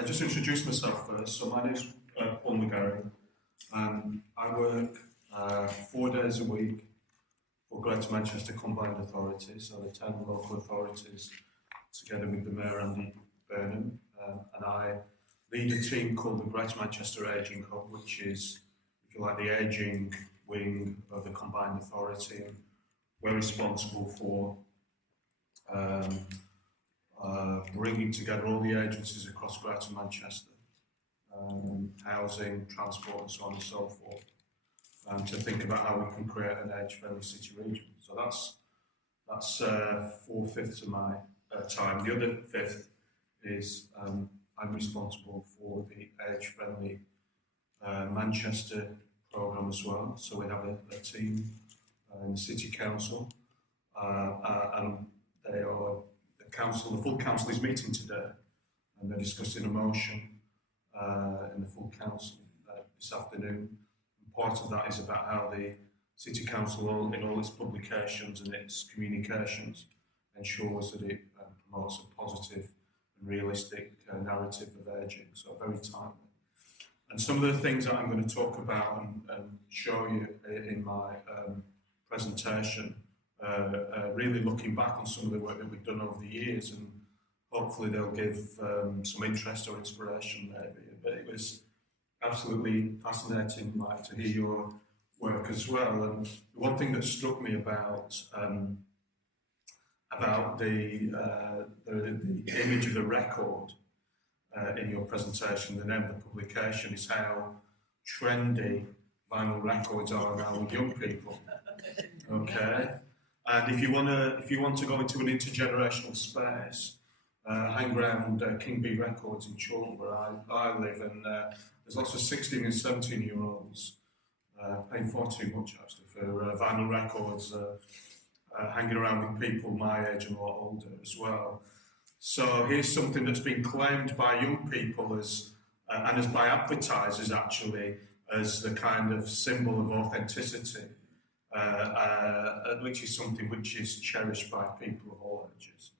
I just introduce myself first. So my name's Paul McGarry. I work 4 days a week for Greater Manchester Combined Authorities, so the 10 local authorities, together with the Mayor Andy Burnham, and I lead a team called the Greater Manchester Ageing Hub, which is, if you like, the ageing wing of the Combined Authority. And we're responsible for bringing together all the agencies across Greater Manchester, housing, transport and so on and so forth, to think about how we can create an age-friendly city region. So that's 4/5 of my time. The other fifth is I'm responsible for the age-friendly Manchester programme as well. So we have a team in the City Council, and they are the full council is meeting today, and they're discussing a motion in the full council this afternoon. And part of that is about how the City Council, in all its publications and its communications, ensures that it promotes a positive and realistic narrative of ageing, so very timely. And some of the things that I'm going to talk about and show you in my presentation, really looking back on some of the work that we've done over the years, and hopefully they'll give some interest or inspiration maybe. But it was absolutely fascinating, Mike, to hear your work as well. And the one thing that struck me about the image of the record in your presentation, the name of the publication, is how trendy vinyl records are now with young people. Okay. And if you want to go into an intergenerational space, hang around King B Records in Chorlton, where I live, and there's lots of 16 and 17-year-olds paying far too much actually for vinyl records, hanging around with people my age and a lot older as well. So here's something that's been claimed by young people as by advertisers actually as the kind of symbol of authenticity. Which is something which is cherished by people of all ages,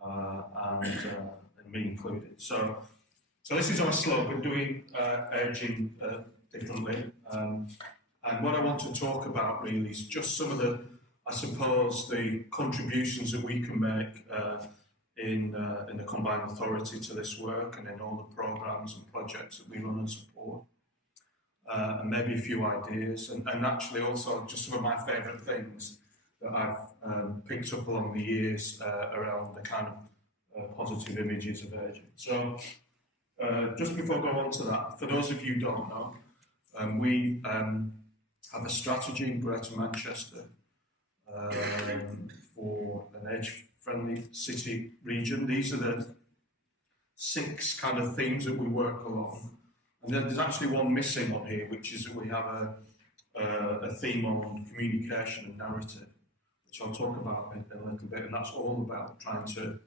and me included. So this is our slogan, doing ageing differently. And what I want to talk about really is just some of the, I suppose, the contributions that we can make in the Combined Authority to this work, and in all the programmes and projects that we run and support. And maybe a few ideas, and actually also just some of my favourite things that I've picked up along the years around the kind of positive images of ageing. So just before I go on to that, for those of you who don't know, we have a strategy in Greater Manchester for an age-friendly city region. These are the 6 kind of themes that we work along. And then there's actually one missing on here, which is that we have a theme on communication and narrative, which I'll talk about in a little bit. And that's all about trying to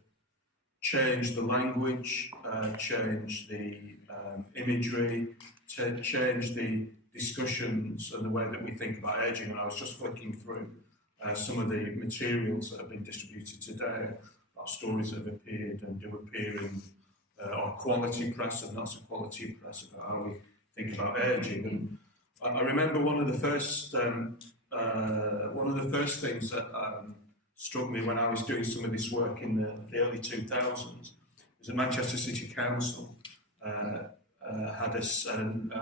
change the language, change the imagery, change the discussions and the way that we think about ageing. And I was just flicking through some of the materials that have been distributed today, about stories that have appeared and do appear in our quality press and not so quality press, about how we think about ageing. And I remember one of the first things that struck me when I was doing some of this work in the early 2000s was that Manchester City Council had this, I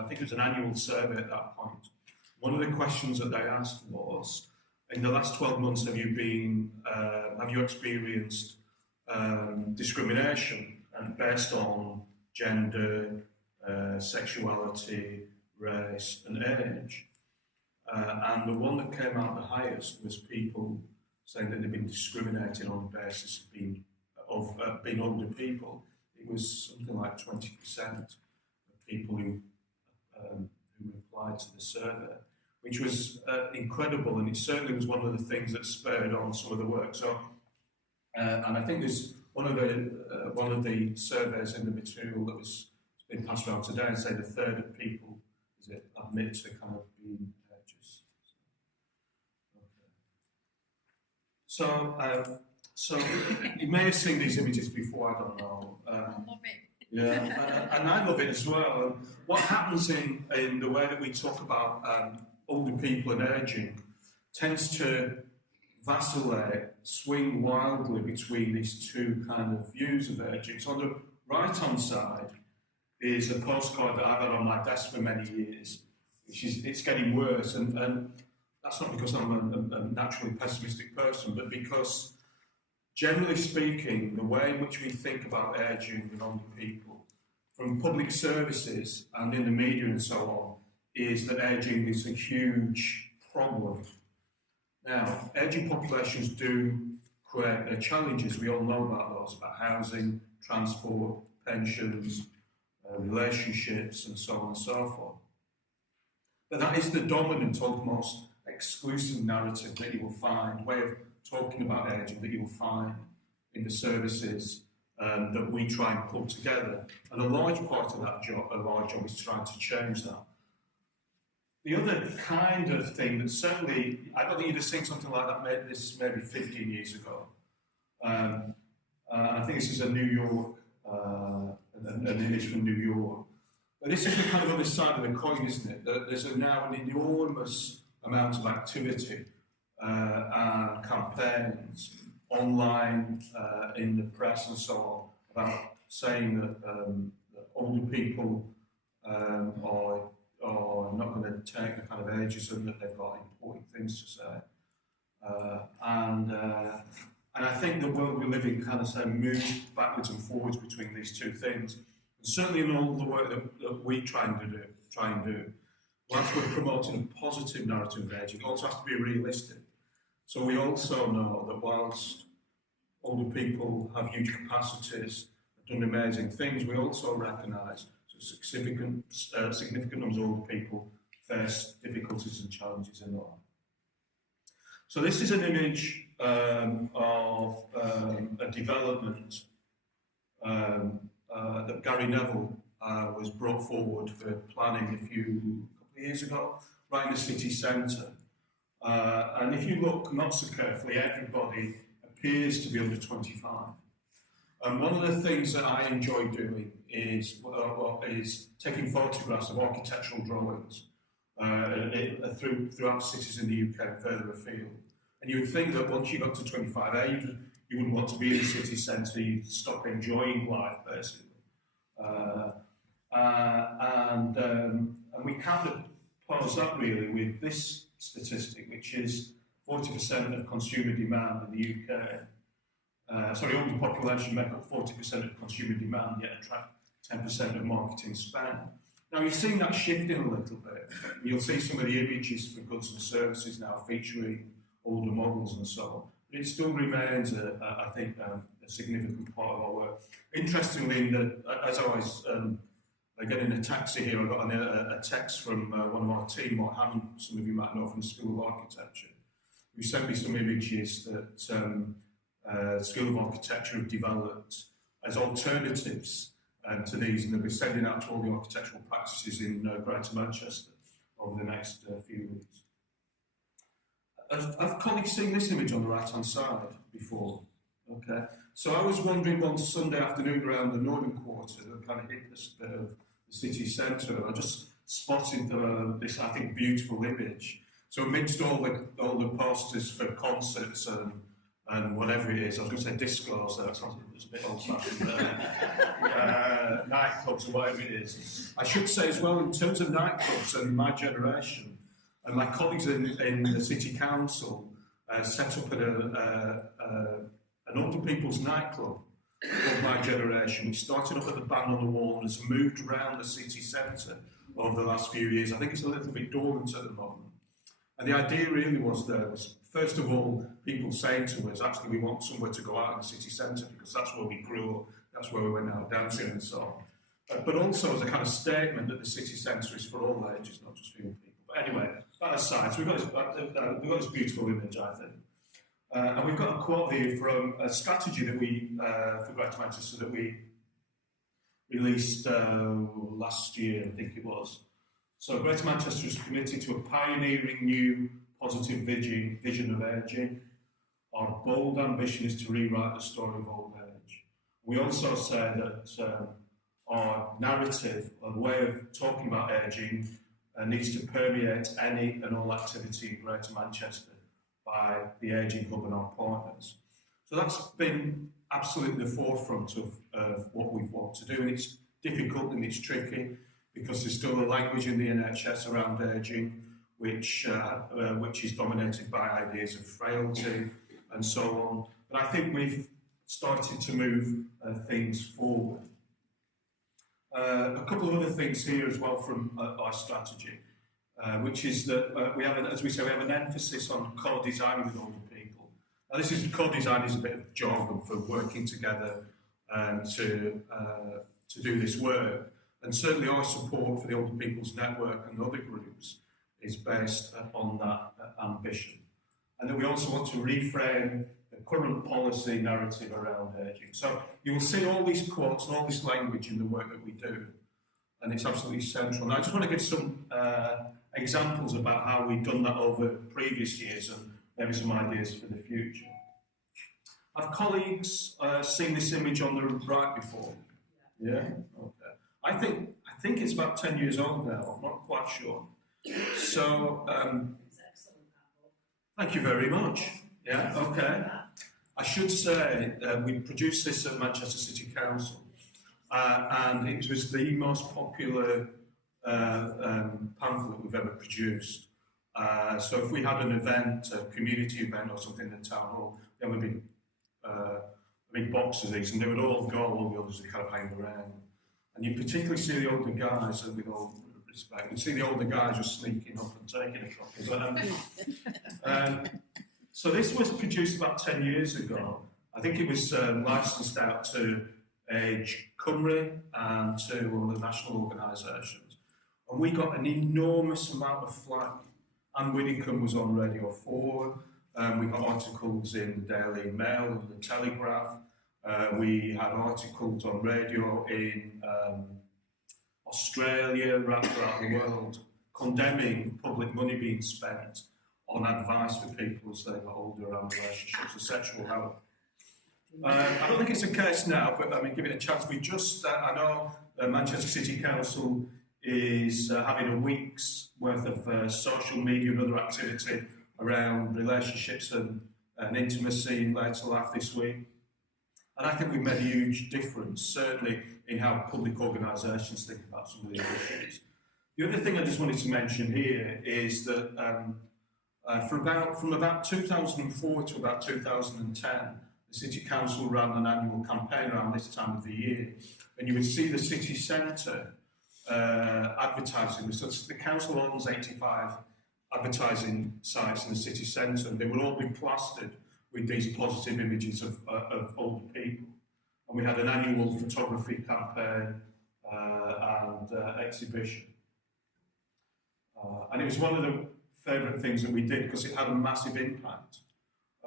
think it was an annual survey at that point. One of the questions that they asked was, in the last 12 months, have you experienced discrimination based on gender, sexuality, race and age? And the one that came out the highest was people saying that they've been discriminated on the basis of being older people. It was something like 20% of people who replied to the survey, which was incredible, and it certainly was one of the things that spurred on some of the work. So, and I think there's one of the surveys in the material that was been passed around today, and say a third of people admit to kind of being ageist. So you may have seen these images before. I don't know. Yeah, and I love it as well. And what happens in the way that we talk about older people and ageing tends to vacillate, swing wildly between these two kind of views of ageing. So on the right-hand side is a postcard that I've had on my desk for many years, which is, it's getting worse, and that's not because I'm a naturally pessimistic person, but because, generally speaking, the way in which we think about ageing and older people, from public services and in the media and so on, is that ageing is a huge problem. Now, ageing populations do create their challenges. We all know about those, about housing, transport, pensions, relationships, and so on and so forth. But that is the dominant, almost exclusive narrative that you will find, way of talking about ageing that you will find in the services that we try and pull together. And a large part of that job, is trying to change that. The other kind of thing that certainly, I don't think you'd have seen something like that maybe 15 years ago. I think this is a New York, an image from New York. But this is the kind of other side of the coin, isn't it? That there's now an enormous amount of activity and campaigns online, in the press and so on, about saying that older people are not going to take the kind of ageism that they've got important things to say. And I think the world we live in kind of moves backwards and forwards between these two things. And certainly in all the work that we try and do, whilst we're promoting a positive narrative of aging, it also has to be realistic. So we also know that whilst older people have huge capacities, have done amazing things, we also recognise significant numbers of older people face difficulties and challenges in life. So this is an image of a development that Gary Neville was brought forward for planning a couple of years ago, right in the city centre. And if you look not so carefully, everybody appears to be under 25. And one of the things that I enjoy doing is taking photographs of architectural drawings throughout cities in the UK and further afield. And you would think that once you got to 25 age, you wouldn't want to be in the city centre, you'd stop enjoying life, basically. And we kind of pose that really with this statistic, which is 40% of consumer demand in the UK. Older population make up 40% of consumer demand, yet attract 10% of marketing spend. Now, you've seen that shifting a little bit. You'll see some of the images for goods and services now featuring older models and so on. But it still remains, I think, a significant part of our work. Interestingly, as I was getting a taxi here, I got a text from one of our team, Mark Hammond, some of you might know from the School of Architecture, who sent me some images that the School of Architecture have developed as alternatives to these, and they'll be sending out to all the architectural practices in Greater Manchester over the next few weeks. Have colleagues seen this image on the right-hand side before? Okay. So I was wandering one Sunday afternoon around the Northern Quarter that kind of hit this bit of the city centre, and I just spotted this, I think, beautiful image. So amidst all the posters for concerts and whatever it is, I was going to say discos, that sounds a bit old-fashioned, nightclubs or whatever it is. I should say as well, in terms of nightclubs and my generation, and my colleagues in the City Council set up an older people's nightclub of my generation, which started off at the Band on the Wall and has moved around the city centre over the last few years. I think it's a little bit dormant at the moment. And the idea really was first of all, people saying to us, actually, we want somewhere to go out in the city centre because that's where we grew up, that's where we went out dancing and so on. But also as a kind of statement that the city centre is for all ages, not just for young people. But anyway, that aside, so we've got this beautiful image, I think. And we've got a quote here from a strategy that we, for Greater Manchester, that we released last year, I think it was. So Greater Manchester is committed to a pioneering new positive vision of ageing. Our bold ambition is to rewrite the story of old age. We also say that or narrative, a way of talking about ageing needs to permeate any and all activity in Greater Manchester by the Ageing Hub and our partners. So that's been absolutely the forefront of what we've wanted to do, and it's difficult and it's tricky because there's still a language in the NHS around ageing which is dominated by ideas of frailty and so on. But I think we've started to move things forward. A couple of other things here as well from our strategy, which is that we have, as we say, we have an emphasis on co-designing with older people. Now, this is co-design is a bit of jargon for working together to do this work, and certainly our support for the Older People's Network and other groups is based on that ambition. And then we also want to reframe the current policy narrative around ageing. So you will see all these quotes and all this language in the work that we do, and it's absolutely central. Now, I just want to give some examples about how we've done that over previous years and maybe some ideas for the future. Have colleagues seen this image on the right before? Yeah? Okay. I think it's about 10 years old now, I'm not quite sure. So, thank you very much. Yeah, okay. I should say we produced this at Manchester City Council, and it was the most popular pamphlet we've ever produced. So if we had an event, a community event or something in the town hall, we have a big box of these, and they would all go, all the others would kind of hang around. And you particularly see the older guys, with all respect, you see the older guys just sneaking up and taking a copy. So this was produced about 10 years ago. I think it was licensed out to Age Cymru and to all the national organisations. And we got an enormous amount of flack. Anne Widdicombe was on Radio 4. We got articles in the Daily Mail and the Telegraph. We had articles on radio in Australia, right throughout the world, condemning public money being spent on advice for people as they got older around relationships and sexual health. I don't think it's the case now, but I mean, give it a chance. We just, I know Manchester City Council is having a week's worth of social media and other activity around relationships and intimacy in later life this week. And I think we've made a huge difference, certainly in how public organisations think about some of these issues. The other thing I just wanted to mention here is that from about 2004 to about 2010, the City Council ran an annual campaign around this time of the year, and you would see the city centre advertising. So the council owns 85 advertising sites in the city centre, and they would all be plastered with these positive images of older people. And we had an annual photography campaign and exhibition. And it was one of the favourite things that we did because it had a massive impact,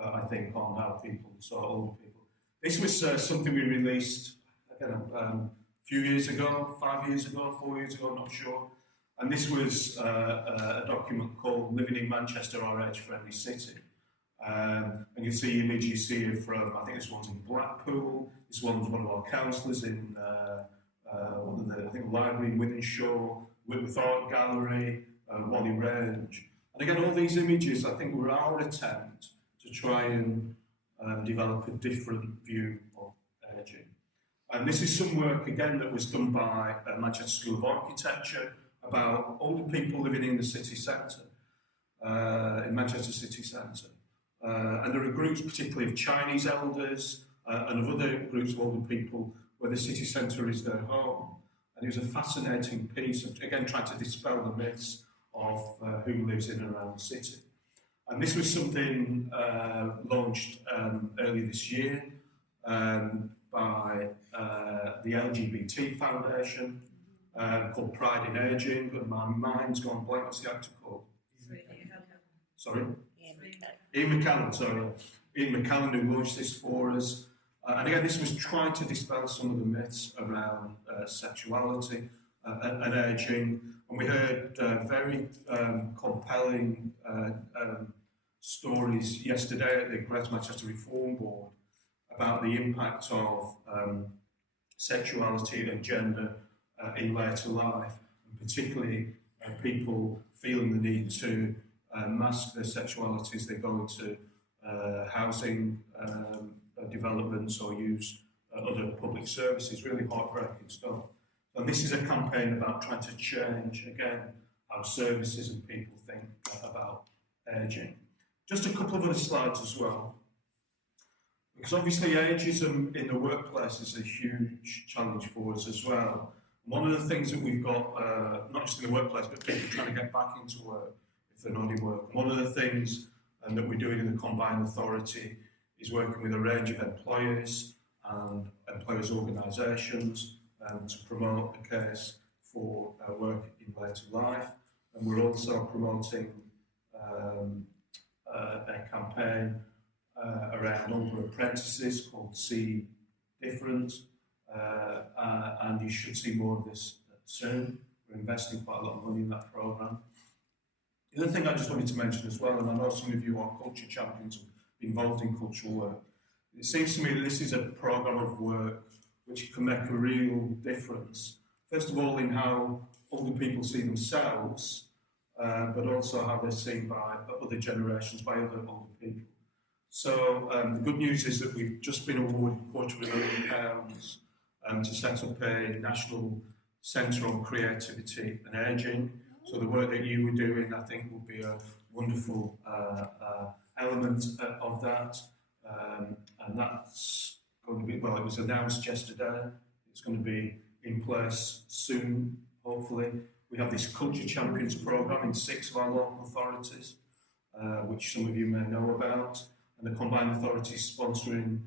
I think, on how people saw older people. This was something we released again, a few years ago, 5 years ago, 4 years ago, I'm not sure. And this was a document called Living in Manchester, Our Age-Friendly City. And you see images here from, I think this one's in Blackpool, this one's one of our councillors in one of the, I think, library in Wythenshawe, Whitworth Art Gallery, Wally Range. And again, all these images, I think, were our attempt to try and develop a different view of ageing. And this is some work, again, that was done by Manchester School of Architecture about older people living in the city centre, in Manchester city centre. And there are groups, particularly of Chinese elders and of other groups of older people where the city centre is their home. And it was a fascinating piece of, again, trying to dispel the myths of who lives in and around the city. And this was something launched early this year by the LGBT Foundation called Pride in Ageing, and my mind's gone blank. What's the actor called? Sorry? Ian McCallan, sorry. Ian McCallan, who launched this for us. And again, this was trying to dispel some of the myths around sexuality and ageing. And we heard very compelling stories yesterday at the Greater Manchester Reform Board about the impact of sexuality and gender in later life, and particularly people feeling the need to mask their sexuality as they go into housing developments or use other public services. Really heartbreaking stuff. And this is a campaign about trying to change, again, how services and people think about ageing. Just a couple of other slides as well. Because obviously ageism in the workplace is a huge challenge for us as well. One of the things that we've got, not just in the workplace, but people trying to get back into work if they're not in work. One of the things that we're doing in the Combined Authority is working with a range of employers and employers' organisations to promote the case for work in later life. And we're also promoting a campaign around older apprentices called See Different, and you should see more of this soon. We're investing quite a lot of money in that programme. The other thing I just wanted to mention as well, and I know some of you are culture champions involved in cultural work, it seems to me that this is a programme of work which can make a real difference. First of all, in how older people see themselves, but also how they're seen by other generations, by other older people. So the good news is that we've just been awarded £250,000 to set up a national centre on creativity and ageing. So the work that you were doing, I think, will be a wonderful element of that. And that's going to be, well, it was announced yesterday. It's going to be in place soon, hopefully. We have this Culture Champions programme in 6 of our local authorities, which some of you may know about. And the Combined Authority is sponsoring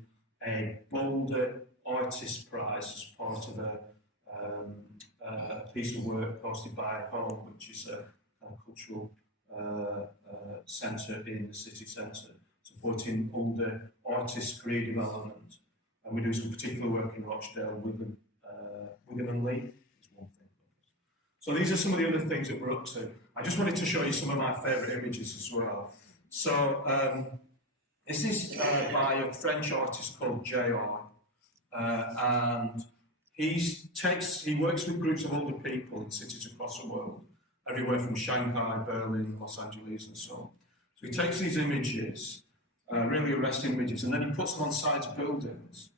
a Boulder Artist Prize as part of a piece of work hosted by Home, which is a cultural centre in the city centre, supporting older artists' career development. And we do some particular work in Rochdale, Wigan and Leigh is one thing. So these are some of the other things that we're up to. I just wanted to show you some of my favourite images as well. So this is by a French artist called J.R. And he works with groups of older people in cities across the world, everywhere from Shanghai, Berlin, Los Angeles, and so on. So he takes these images, really arresting images, and then he puts them on sides of buildings.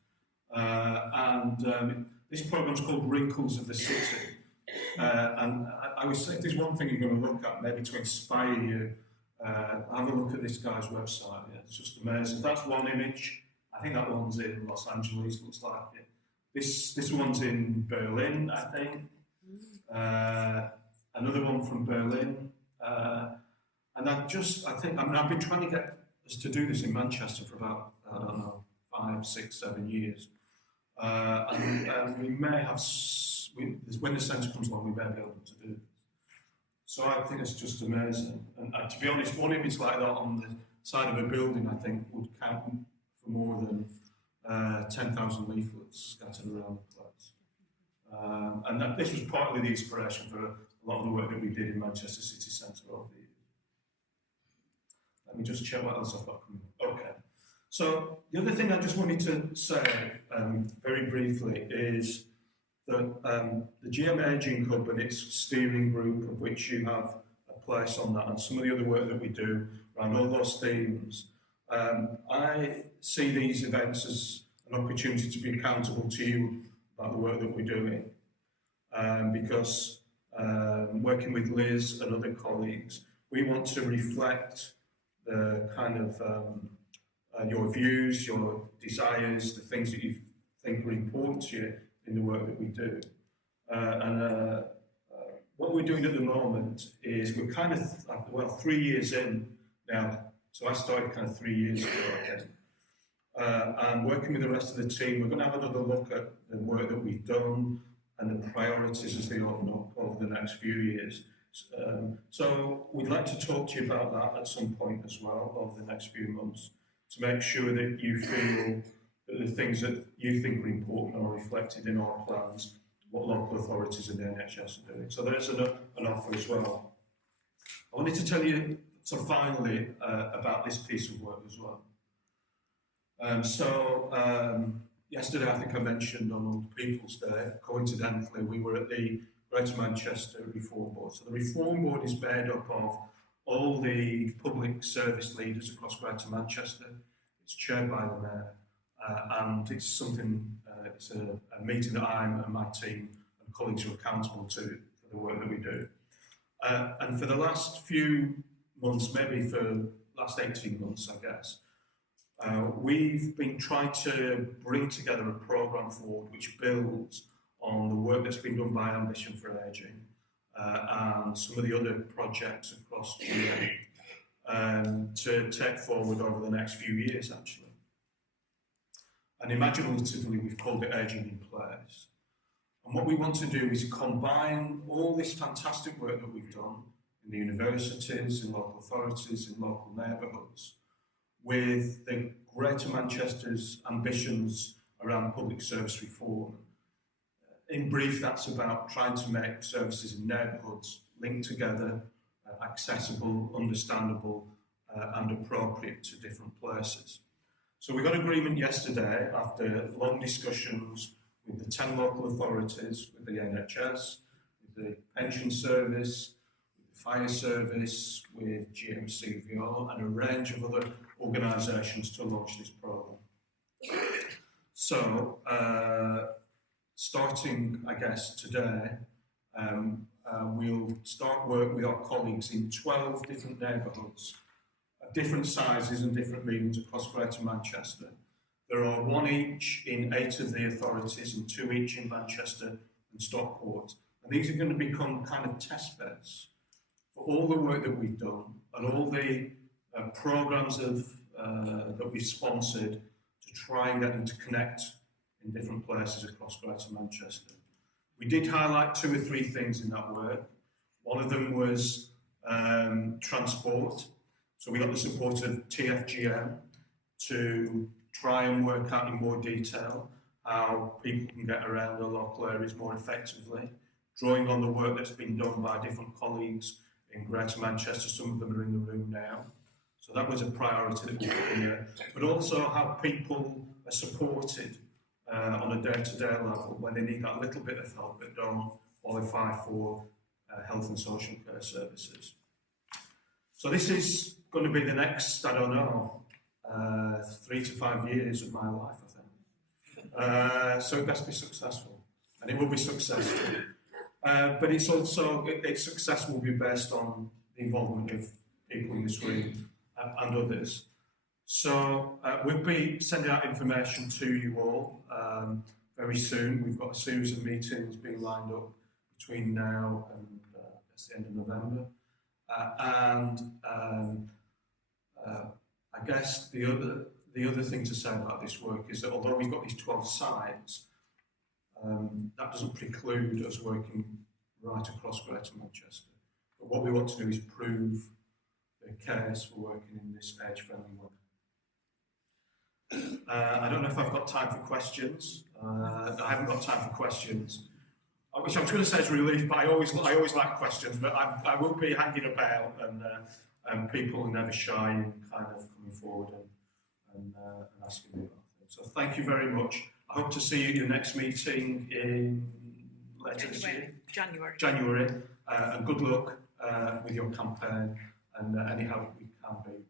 This programme's called Wrinkles of the City. And I would say if there's one thing you're going to look at, maybe to inspire you, have a look at this guy's website. Yeah, it's just amazing. That's one image. I think that one's in Los Angeles, looks like it. This one's in Berlin, I think. Another one from Berlin. And I've been trying to get us to do this in Manchester for about, I don't know, 5, 6, 7 years. And we may have, when the centre comes along, we may be able to do it. So I think it's just amazing. And to be honest, one image like that on the side of a building, I think, would count for more than 10,000 leaflets scattered around the place. And this was partly the inspiration for a lot of the work that we did in Manchester City Centre over the years. Let me just check what else I've got coming up. Okay. So the other thing I just wanted to say very briefly is that the GM Ageing Hub and its steering group, of which you have a place on that, and some of the other work that we do around all those themes, I see these events as an opportunity to be accountable to you about the work that we're doing. Because working with Liz and other colleagues, we want to reflect the kind of your views, your desires, the things that you think are important to you in the work that we do. What we're doing at the moment is we're kind of, 3 years in now. So I started kind of 3 years ago again. And working with the rest of the team, we're going to have another look at the work that we've done and the priorities as they open up over the next few years. So we'd like to talk to you about that at some point as well over the next few months, to make sure that you feel that the things that you think are important are reflected in our plans, what local authorities and the NHS are doing. So there's an offer as well. I wanted to tell you, so finally, about this piece of work as well. Yesterday, I think I mentioned on Old People's Day, coincidentally, we were at the Greater Manchester Reform Board. So the Reform Board is made up of all the public service leaders across Greater Manchester. It's chaired by the Mayor, and it's something, it's a meeting that I and my team and colleagues are accountable to for the work that we do. And for the last few months, maybe for the last 18 months, I guess, we've been trying to bring together a programme forward which builds on the work that's been done by Ambition for Ageing and some of the other projects across GA to take forward over the next few years, actually. And imaginatively, we've called it Ageing in Place. And what we want to do is combine all this fantastic work that we've done in the universities, in local authorities, in local neighbourhoods, with the Greater Manchester's ambitions around public service reform. In brief, that's about trying to make services in neighbourhoods linked together, accessible, understandable, and appropriate to different places. So we got agreement yesterday after long discussions with the 10 local authorities, with the NHS, with the pension service, with the fire service, with GMCVO, and a range of other organisations to launch this programme. So, starting, I guess, today, we'll start work with our colleagues in 12 different neighbourhoods, of different sizes and different regions across Greater Manchester. There are 1 each in 8 of the authorities and 2 each in Manchester and Stockport. And these are going to become kind of test beds for all the work that we've done and all the programmes that we've sponsored to try and get them to connect in different places across Greater Manchester. We did highlight 2 or 3 things in that work. One of them was transport. So we got the support of TFGM to try and work out in more detail how people can get around the local areas more effectively, drawing on the work that's been done by different colleagues in Greater Manchester. Some of them are in the room now. So that was a priority that we put in there. But also how people are supported on a day-to-day level when they need that little bit of help but don't qualify for health and social care services. So this is going to be the next, I don't know, 3 to 5 years of my life, I think. So it best be successful, and it will be successful. But it's also, its success will be based on the involvement of people in this room and others. So we'll be sending out information to you all very soon. We've got a series of meetings being lined up between now and that's the end of November. I guess the other thing to say about this work is that although we've got these 12 sites, that doesn't preclude us working right across Greater Manchester. But what we want to do is prove the case for working in this age-friendly way. I don't know if I've got time for questions. I haven't got time for questions, which I was going to say is a relief, but I always like questions. But I will be hanging about, and people are never shy in kind of coming forward and asking me about things. So thank you very much. I hope to see you at your next meeting in later this year. January. And good luck with your campaign and any help we can be.